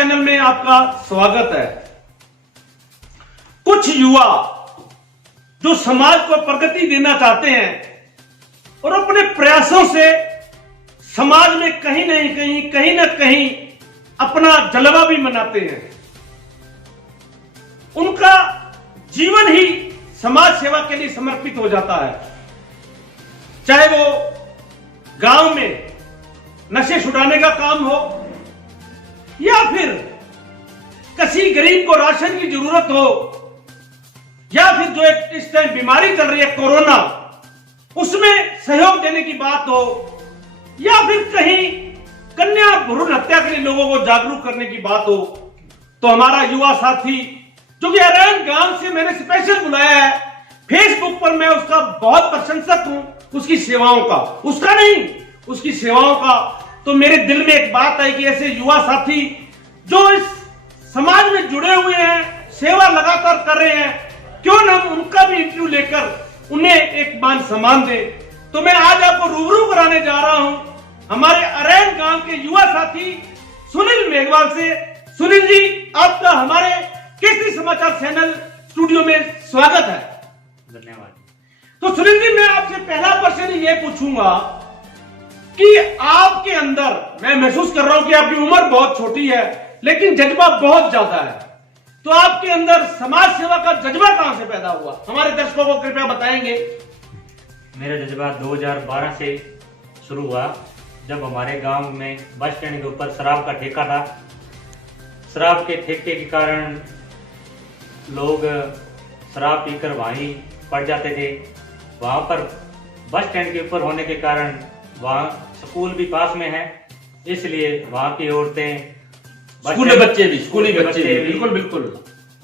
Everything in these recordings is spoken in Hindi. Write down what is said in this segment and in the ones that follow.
चैनल में आपका स्वागत है। कुछ युवा जो समाज को प्रगति देना चाहते हैं और अपने प्रयासों से समाज में कहीं ना कहीं अपना जलवा भी मनाते हैं। उनका जीवन ही समाज सेवा के लिए समर्पित हो जाता है। चाहे वो गांव में नशे छुड़ाने का काम हो या फिर किसी गरीब को राशन की जरूरत हो या फिर जो एक इस टाइम बीमारी चल रही है कोरोना, उसमें सहयोग देने की बात हो या फिर कहीं कन्या भ्रूण हत्या के लिए लोगों को जागरूक करने की बात हो, तो हमारा युवा साथी जो कि अरैन गांव से मैंने स्पेशल बुलाया है, फेसबुक पर मैं उसका बहुत प्रशंसक हूं, उसकी सेवाओं का, उसका नहीं उसकी सेवाओं का। तो मेरे दिल में एक बात आई कि ऐसे युवा साथी जो इस समाज में जुड़े हुए हैं, सेवा लगातार कर रहे हैं, क्यों ना हम उनका भी इंटरव्यू लेकर उन्हें एक मान सम्मान दें। तो मैं आज आपको रूबरू कराने जा रहा हूं हमारे अरैन गांव के युवा साथी सुनील मेघवाल से। सुनील जी, आपका हमारे केसरी समाचार चैनल स्टूडियो में स्वागत है। धन्यवाद। तो सुनील जी, मैं आपसे पहला प्रश्न ये पूछूंगा कि आपके अंदर, मैं महसूस कर रहा हूं कि आपकी उम्र बहुत छोटी है लेकिन जज्बा बहुत ज्यादा है, तो आपके अंदर समाज सेवा का जज्बा कहां से पैदा हुआ, हमारे दर्शकों को कृपया बताएंगे। मेरा जज्बा 2012 से शुरू हुआ, जब हमारे गांव में बस स्टैंड के ऊपर शराब का ठेका था। शराब के ठेके के कारण लोग शराब पीकर वहीं पड़ जाते थे। वहां पर बस स्टैंड के ऊपर होने के कारण वहाँ स्कूल भी पास में है, इसलिए वहाँ की औरतें, स्कूली बच्चे भी बिल्कुल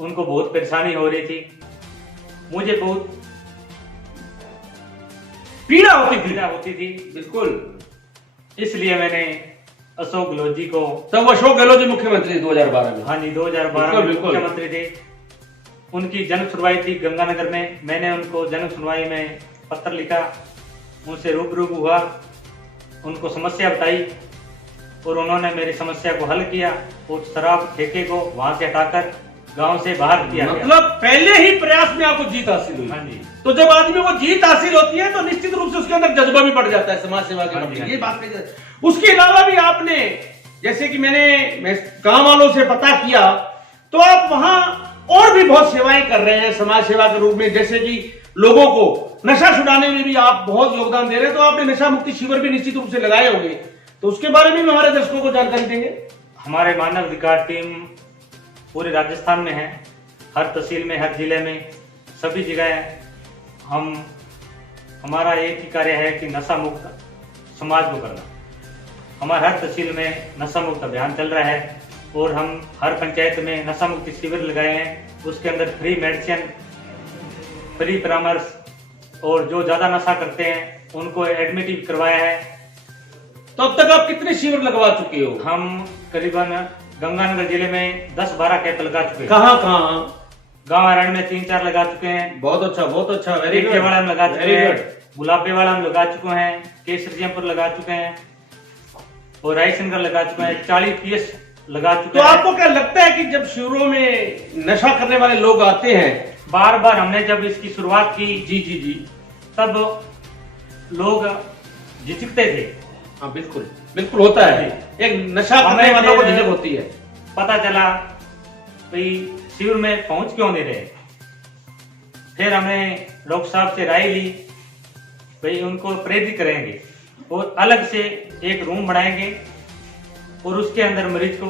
उनको बहुत परेशानी हो रही थी। मुझे बहुत पीड़ा होती थी बिल्कुल। इसलिए मैंने अशोक गहलोत जी को, तब अशोक गहलोत जी मुख्यमंत्री 2012 में, हाँ जी 2012 में मुख्यमंत्री थे, उनकी जन सुनवाई थी गंगानगर में। मैंने उनको जन सुनवाई में पत्र लिखा, उनसे रूबरू हुआ, उनको समस्या बताई और उन्होंने मेरी समस्या को हल किया और शराब ठेके को वहां से हटाकर गांव से बाहर किया। मतलब पहले ही प्रयास में आपको जीत हासिल हुई। हाँ जी। तो जब आदमी को जीत हासिल होती है तो निश्चित रूप से उसके अंदर जज्बा भी बढ़ जाता है समाज सेवा के प्रति। ये बात नहीं। उसके अलावा भी आपने, जैसे कि मैं गांव वालों से पता किया, तो आप वहां और भी बहुत सेवाएं कर रहे हैं समाज सेवा के रूप में, जैसे कि लोगों को नशा छुड़ाने में भी आप बहुत योगदान दे रहे हैं। तो आपने नशा मुक्ति शिविर भी निश्चित रूप से लगाए होंगे, तो उसके बारे में हमारे दर्शकों को जानकारी देंगे। हमारे मानव अधिकार टीम पूरे राजस्थान में है, हर तहसील में, हर जिले में, सभी जगह हमारा एक ही कार्य है कि नशा मुक्त समाज को करना। हमारे हर तहसील में नशा मुक्त अभियान चल रहा है और हम हर पंचायत में नशा मुक्ति शिविर लगाए हैं। उसके अंदर फ्री मेडिसिन, फ्री परामर्श और जो ज्यादा नशा करते हैं उनको एडमिट करवाया है। तो अब तक आप कितने शिविर लगवा चुके हो? हम करीबन गंगानगर जिले में 10-12 कैंप लगा चुके हैं। कहाँ? गांव अरैन में 3-4 लगा चुके हैं। बहुत अच्छा। Very good. वाला में लगा चुके हैं, गुलाबे वाला में लगा चुके हैं, केसरियापुर लगा चुके हैं और रायशंकर लगा चुके हैं, 40 PS लगा चुके हैं। तो हैं। आपको क्या लगता है कि जब शिविरों में नशा करने वाले लोग आते हैं, बार हमने जब इसकी शुरुआत की, जी, तब लोग झिझकते थे। हाँ बिल्कुल होता है, एक नशा करने वालों को झिझक होती है। पता चला भाई शिविर में पहुंच क्यों नहीं रहे, फिर हमने डॉक्टर साहब से राय ली, भाई उनको प्रेरित करेंगे और अलग से एक रूम बनाएंगे और उसके अंदर मरीज को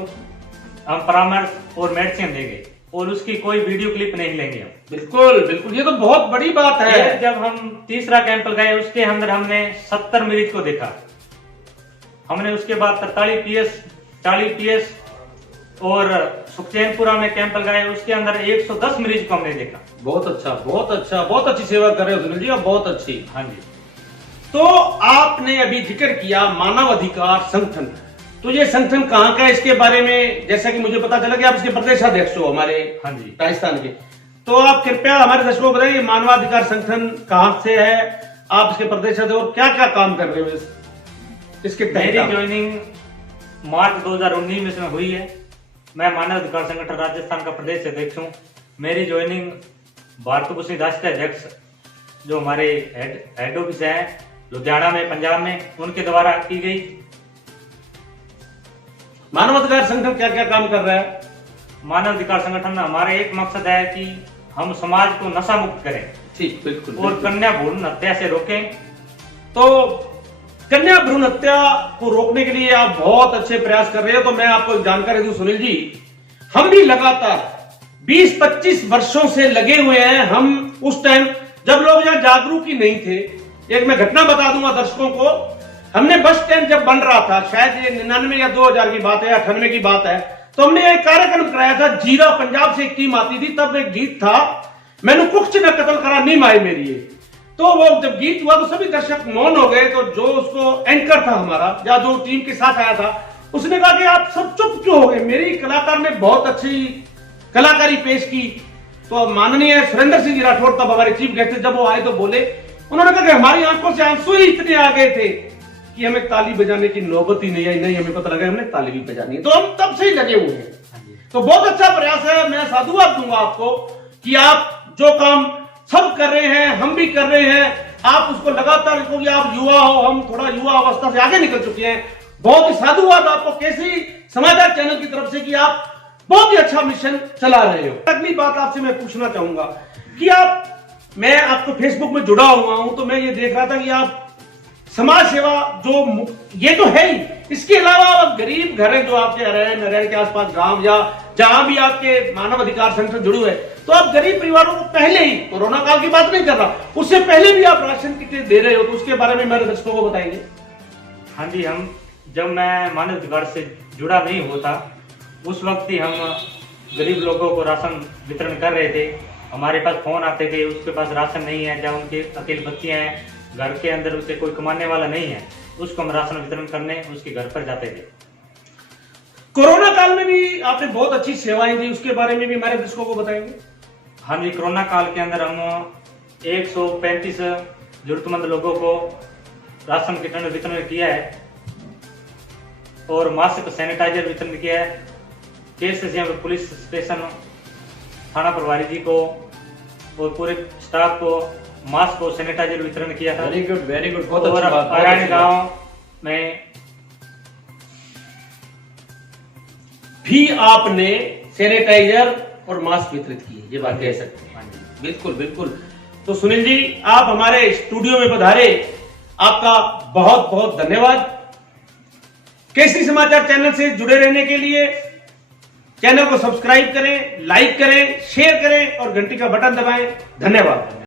हम परामर्श और मेडिसिन देंगे और उसकी कोई वीडियो क्लिप नहीं लेंगे हम। बिल्कुल, ये तो बहुत बड़ी बात है। जब हम तीसरा कैंप लगाए उसके अंदर हमने 70 मरीज को देखा। हमने उसके बाद 43 PS, 40 PS और सुखचैनपुरा में कैंप लगाए, उसके अंदर 110 मरीज को हमने देखा। बहुत अच्छी सेवा कर रहे हो सुनील जी, बहुत अच्छी। हाँ जी। तो आपने अभी जिक्र किया मानव अधिकार संगठन, तो ये संगठन कहाँ का है, इसके बारे में जैसा कि मुझे पता चला कि आप इसके प्रदेशाध्यक्ष हो हमारे, हाँ जी, राजस्थान के, तो आप कृपया हमारे दर्शकों को बताइए मानवाधिकार संगठन कहाँ से है, आप इसके प्रदेशाध्यक्ष और क्या क्या काम कर रहे हो इसके तहत? मेरी ज्वाइनिंग मार्च 2019 में हुई है। मैं मानव अधिकार संगठन राजस्थान का प्रदेश अध्यक्ष हूँ। मेरी ज्वाइनिंग भारत भूषण राष्ट्रीय अध्यक्ष जो हमारे हेड ऑफिस है लुधियाना में, पंजाब में, उनके द्वारा की गई। मानव अधिकार संगठन क्या क्या काम कर रहा है? मानव अधिकार संगठन हमारा एक मकसद है कि हम समाज को नशा मुक्त करें, ठीक, बिल्कुल, और कन्या भ्रूण हत्या से रोकें। तो कन्या भ्रूण हत्या को रोकने के लिए आप बहुत अच्छे प्रयास कर रहे हो। तो मैं आपको जानकारी दूं सुनील जी, हम भी लगातार 20-25 वर्षों से लगे हुए हैं। हम उस टाइम जब लोग यहाँ जागरूक ही नहीं थे, एक मैं घटना बता दूंगा दर्शकों को। हमने बस स्टैंड जब बन रहा था, शायद ये 99 या 2000 की बात है, 98 की बात है, तो हमने एक कार्यक्रम कराया था। जीरा पंजाब से एक टीम आती थी, तब एक गीत था, मैंने कुछ न कत्ल करा नीम आए मेरी। तो वो जब गीत हुआ तो सभी दर्शक मौन हो गए। तो जो उसको एंकर था हमारा, या जो टीम के साथ आया था, उसने कहा कि आप सब चुप क्यों हो गए, मेरी कलाकार ने बहुत अच्छी कलाकारी पेश की। तो माननीय सुरेंद्र सिंह जी राठौड़ तब हमारे चीफ गेस्ट थे, जब वो आए तो बोले, उन्होंने कहा कि हमारी आंखों से आंसू ही इतने आ गए थे कि हमें ताली बजाने की नौबत ही नहीं आई। नहीं, हमें पता लगा हमने ताली भी बजानी है। तो हम तब से ही लगे हुए हैं। तो बहुत अच्छा प्रयास है। मैं साधुवाद दूंगा आपको कि आप जो काम सब कर रहे हैं, हम भी कर रहे हैं, आप उसको लगातार, क्योंकि आप युवा हो, हम थोड़ा युवा अवस्था से आगे निकल चुके हैं। बहुत ही साधुवाद आपको केसरी समाचार चैनल की तरफ से कि आप बहुत ही अच्छा मिशन चला रहे हो। अगली बात आपसे मैं पूछना चाहूंगा कि मैं आपको फेसबुक में जुड़ा हुआ हूं, तो मैं ये देख रहा था कि आप समाज सेवा जो ये तो है ही, इसके अलावा आप गरीब घर है जो आपके नरेड़ के आसपास गांव या जहां भी आपके मानव अधिकार संगठन जुड़े हुए, तो आप गरीब परिवारों को पहले ही, कोरोना काल की बात नहीं कर रहा, उससे पहले भी आप राशन किटें दे रहे हो, तो उसके बारे में मेरे दर्शकों को बताएंगे। हाँ जी, जब मैं मानव अधिकार से जुड़ा नहीं होता, उस वक्त ही हम गरीब लोगों को राशन वितरण कर रहे थे। हमारे पास फोन आते थे, उसके पास राशन नहीं है, जहाँ उनके अकेले बच्चे हैं, घर के अंदर उसे कोई कमाने वाला नहीं है, उसको हम राशन वितरण करने उसके घर पर जाते थे। कोरोना काल में भी आपने बहुत अच्छी सेवाएं दी, उसके बारे में भी हमारे दर्शकों को बताएंगे। हाँ जी, कोरोना काल के अंदर हम 135 जरूरतमंद लोगों को राशन वितरण किया है, और मास्क, सैनिटाइजर वितरण किया है। केस पुलिस स्टेशन थाना प्रभारी जी को और पूरे स्टाफ को मास्क और सैनिटाइजर वितरण किया था। वेरी गुड, वेरी गुड, बहुत और अच्छी बात। अरानी गांव में भी आपने सैनिटाइजर और मास्क वितरित किए, ये बात कह सकते हैं। बिल्कुल बिल्कुल। तो सुनील जी, आप हमारे स्टूडियो में पधारे, आपका बहुत बहुत धन्यवाद। केसरी समाचार चैनल से जुड़े रहने के लिए चैनल को सब्सक्राइब करें, लाइक करें, शेयर करें और घंटी का बटन दबाएं। धन्यवाद।